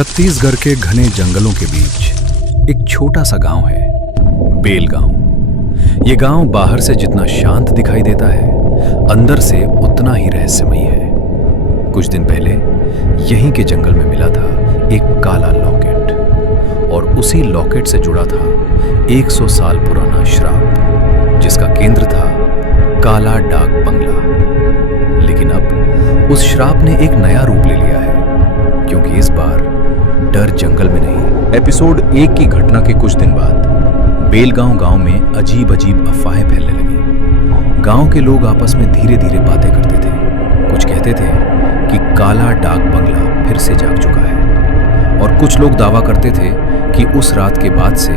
छत्तीसगढ़ के घने जंगलों के बीच एक छोटा सा गांव है, बेल गांव। ये गांव बाहर से जितना शांत दिखाई देता है, अंदर से उतना ही रहस्यमयी है। कुछ दिन पहले यहीं के जंगल में मिला था एक काला लॉकेट, और उसी लॉकेट से जुड़ा था 100 साल पुराना श्राप, जिसका केंद्र था काला डाक बंगला। लेकिन अब उस श्राप ने एक नया रूप ले लिया है, क्योंकि इस बार डर जंगल में नहीं। एपिसोड 1 की घटना के कुछ दिन बाद बेलगांव गांव में अजीब अजीब अफवाहें फैलने लगी। गांव के लोग आपस में धीरे धीरे बातें करते थे। कुछ कहते थे कि काला डाक बंगला फिर से जाग चुका है, और कुछ लोग दावा करते थे कि उस रात के बाद से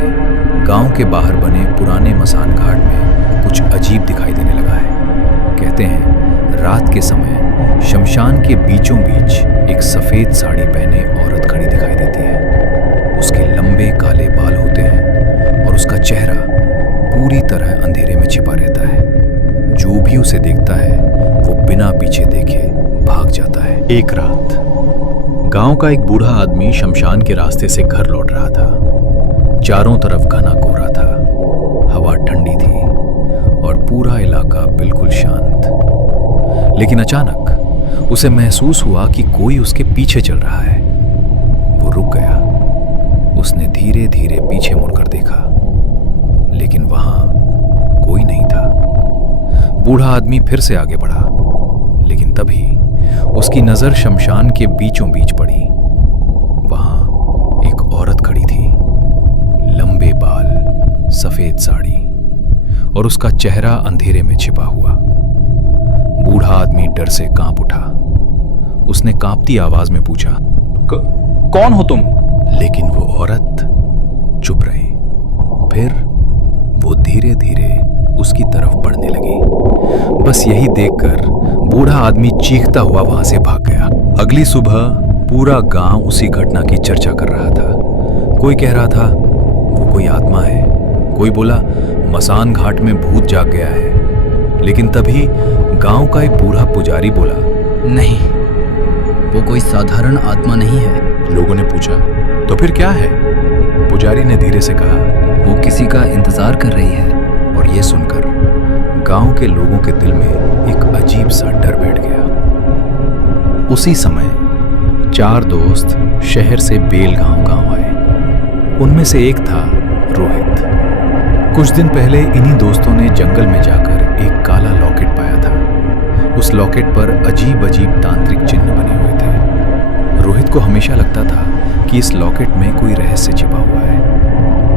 गांव के बाहर बने पुराने मसान घाट में कुछ अजीब दिखाई देने लगा है। कहते हैं रात के समय शमशान के बीचों बीच एक सफेद साड़ी पहने औरत खड़ी दिखाई देती है। उसके लंबे काले बाल होते हैं और उसका चेहरा पूरी तरह अंधेरे में छिपा रहता है। जो भी उसे देखता है वो बिना पीछे देखे भाग जाता है। एक रात गांव का एक बूढ़ा आदमी शमशान के रास्ते से घर लौट रहा था। चारों तरफ घना कोहरा था, हवा ठंडी थी और पूरा इलाका बिल्कुल शांत। लेकिन अचानक उसे महसूस हुआ कि कोई उसके पीछे चल रहा है। वो रुक गया। उसने धीरे धीरे पीछे मुड़कर देखा, लेकिन वहां कोई नहीं था। बूढ़ा आदमी फिर से आगे बढ़ा, लेकिन तभी उसकी नजर शमशान के बीचों बीच पड़ी। वहां एक औरत खड़ी थी, लंबे बाल, सफेद साड़ी, और उसका चेहरा अंधेरे में छिपा हुआ। बूढ़ा आदमी डर से कांप उठा। उसने कांपती आवाज में पूछा, कौन हो तुम? लेकिन वो औरत चुप रही। फिर वो धीरे धीरे उसकी तरफ बढ़ने लगी। बस यही देखकर बूढ़ा आदमी चीखता हुआ वहां से भाग गया। अगली सुबह पूरा गांव उसी घटना की चर्चा कर रहा था। कोई कह रहा था वो कोई आत्मा है, कोई बोला मसान घाट में भूत जाग गया है। लेकिन तभी गांव का एक बूढ़ा पुजारी बोला, नहीं, वो कोई साधारण आत्मा नहीं है। लोगों ने पूछा, तो फिर क्या है? पुजारी ने धीरे से कहा, वो किसी का इंतजार कर रही है। और ये सुनकर गांव के लोगों के दिल में एक अजीब सा डर बैठ गया। उसी समय 4 दोस्त शहर से बेलगांव गांव आए। उनमें से एक था रोहित। कुछ दिन पहले इन्हीं दोस्तों ने जंगल में जाकर एक काला लॉकेट पाया था। उस लॉकेट पर अजीब अजीब तांत्रिक चिन्ह बने हुए थे। रोहित को हमेशा लगता था कि इस लॉकेट में कोई रहस्य छिपा हुआ है,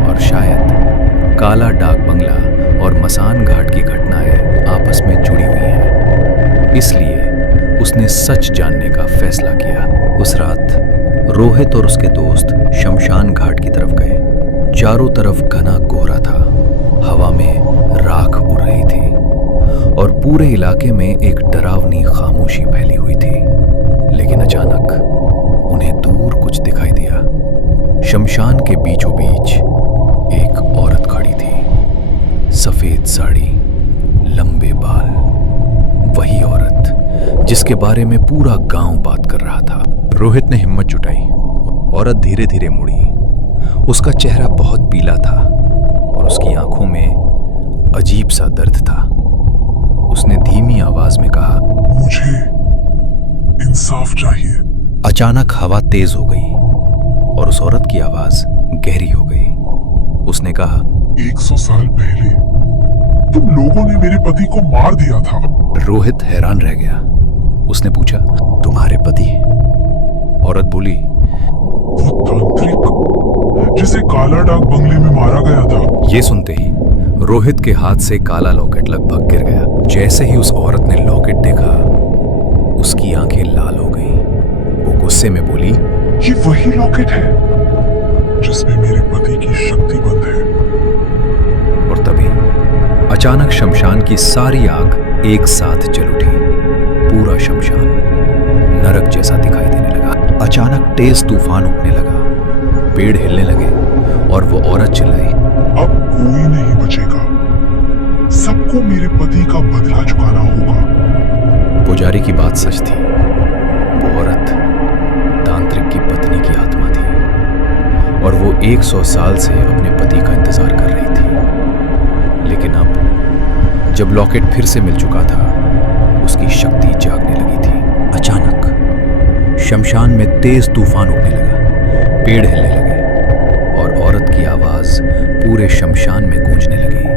और शायद काला डाक बंगला और मसान घाट की घटनाएं आपस में जुड़ी हुई हैं। इसलिए उसने सच जानने का फैसला किया। उस रात रोहित और उसके दोस्त शमशान घाट की तरफ गए। चारों तरफ घना कोहरा था, हवा में राख उड़ रही थी, और पूरे इलाके में एक डरावनी खामोशी फैली हुई थी। लेकिन अचानक उन्हें दूर कुछ दिखाई दिया। शमशान के बीचों बीच एक औरत खड़ी थी, सफेद साड़ी, लंबे बाल। वही औरत जिसके बारे में पूरा गांव बात कर रहा था। रोहित ने हिम्मत जुटाई। औरत धीरे धीरे मुड़ी। उसका चेहरा बहुत पीला था और उसकी आंखों में अजीब सा दर्द था। उसने धीमी आवाज में कहा, मुझे इंसाफ चाहिए। अचानक हवा तेज हो गई और उस औरत की आवाज गहरी हो गई। उसने कहा, 100 साल पहले तुम लोगों ने मेरे पति को मार दिया था। रोहित हैरान रह गया। उसने पूछा, तुम्हारे पति? औरत बोली, वो तांत्रिक जिसे काला डाक बंगले में मारा गया था। ये सुनते ही रोहित के हाथ से काला लॉकेट लगभग गिर गया। जैसे ही उस औरत ने लॉकेट देखा, उसकी आंखें लाल हो गई। वो गुस्से में बोली, ये वही लॉकेट है जिसमें मेरे पति की शक्ति बंद है। और तभी अचानक शमशान की सारी आग एक साथ जल उठी। पूरा शमशान नरक जैसा दिखाई देने लगा। अचानक तेज तूफान उठने लगा, पेड़ हिलने लगे और वो औरत चिल्लाई, अब कोई नहीं बचेगा, सबको मेरे पति का बदला चुकाना होगा। पुजारी की बात सच थी। वो औरत तांत्रिक की पत्नी की आत्मा थी। 100 साल से अपने पति का इंतजार कर रही थी। लेकिन अब जब लॉकेट फिर से मिल चुका था, उसकी शक्ति जागने लगी थी। अचानक शमशान में तेज तूफान उठने लगा, पेड़ हिलने लगे और औरत की आवाज पूरे शमशान में गूंजने लगी।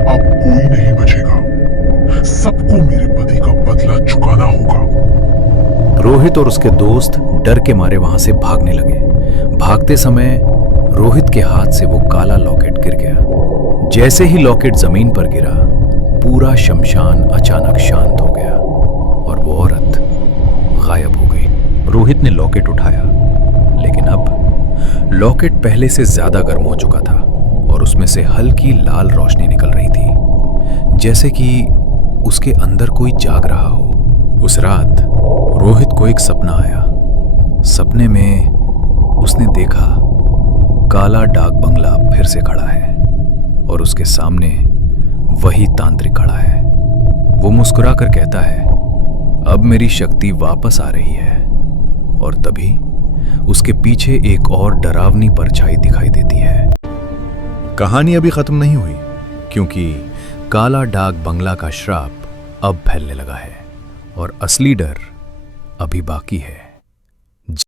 अब कोई नहीं बचेगा, सबको मेरे पति का बदला चुकाना होगा। रोहित और उसके दोस्त डर के मारे वहां से भागने लगे। भागते समय रोहित के हाथ से वो काला लॉकेट गिर गया। जैसे ही लॉकेट जमीन पर गिरा, पूरा शमशान अचानक शांत हो गया और वो औरत गायब हो गई। रोहित ने लॉकेट उठाया, लेकिन अब लॉकेट पहले से ज्यादा गर्म हो चुका था और उसमें से हल्की लाल रोशनी निकल रही थी, जैसे कि उसके अंदर कोई जाग रहा हो। उस रात रोहित को एक सपना आया। सपने में उसने देखा काला डाक बंगला फिर से खड़ा है और उसके सामने वही तांत्रिक खड़ा है। वो मुस्कुरा कर कहता है, अब मेरी शक्ति वापस आ रही है। और तभी उसके पीछे एक और डरावनी परछाई दिखाई देती है। कहानी अभी खत्म नहीं हुई, क्योंकि काला डाक बंगला का श्राप अब फैलने लगा है और असली डर अभी बाकी है।